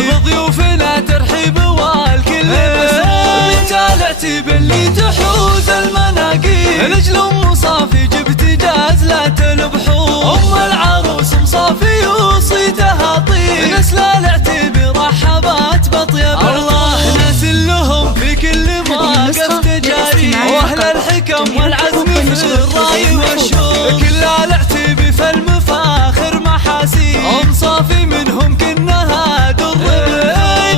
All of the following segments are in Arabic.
بضيوفنا ترحيب والكل مسرور، بنت العتيب اللي تحوز المناقيب، نجل ام صافي جبت جازلة البحور، ام العروس مصافي وصيتها طيب، نسل العتيب رحبت بطيب الله، ناس لهم في كل موقف تجاري، واهل الحكم والعزم في الراي والشوق، كل العتيب في المفاخر محاسين، ام صافي منهم كنها در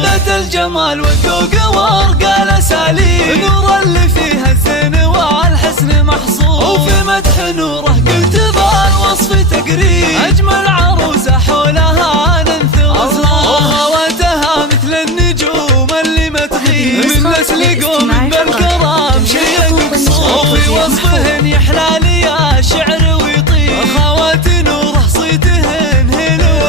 ذات الجمال والذوق وارقى الاساليب، نور اللي فيها الزين والحسن محصور، وفي مدح نوره قلت بالوصف تقريب، اجمل عروسه حولها ننثر وخواتها مثل النجوم اللي ما تغيب، من نسل قوم بالكرام شيء مقصور، وفي وصفهن يحلى لي الشعر ويطيب، خوات نوره صيتهن هلو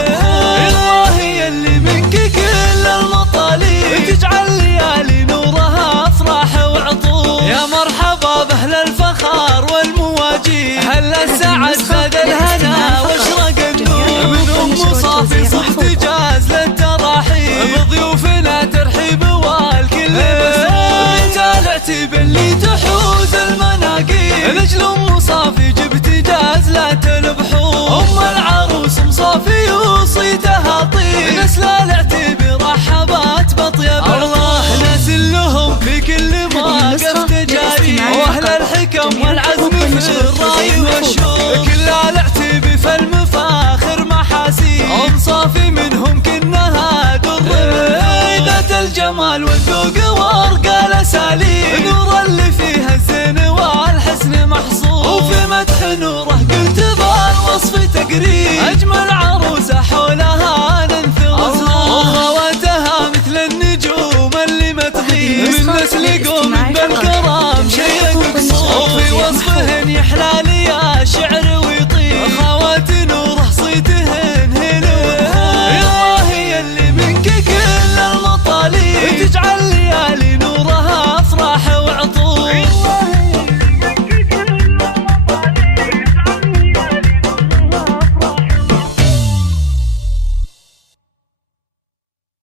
الله هي اللي منك كل المطالب، تجعل ليالي نورها افراح وعطور، يا مرحبا باهل الفخار والمواجيب، هلا السعد زاد الهنا واشرق النور، من ام صافي صفت جاز للتراحيب، بضيوفنا ترحيب والكل مسرور، بنت العتيب اللي تحوز المناقيب، نجل ام صافي جبت جازلة البحور، ام العروس مصافي وصيتها طيب، نسل العتيب رحبت بطيب الله، ناس لهم في كل موقف تجاري، واهل الحكم والعزم في الراي والشوق، كل العتيب في المفاخر محاسين، ام صافي منهم كنها در ذات الجمال والذوق وارقى الاساليب، نور اللي فيها الزين والحسن محصور، وفي مدح نوره قلت بالوصف تقريب، اجمل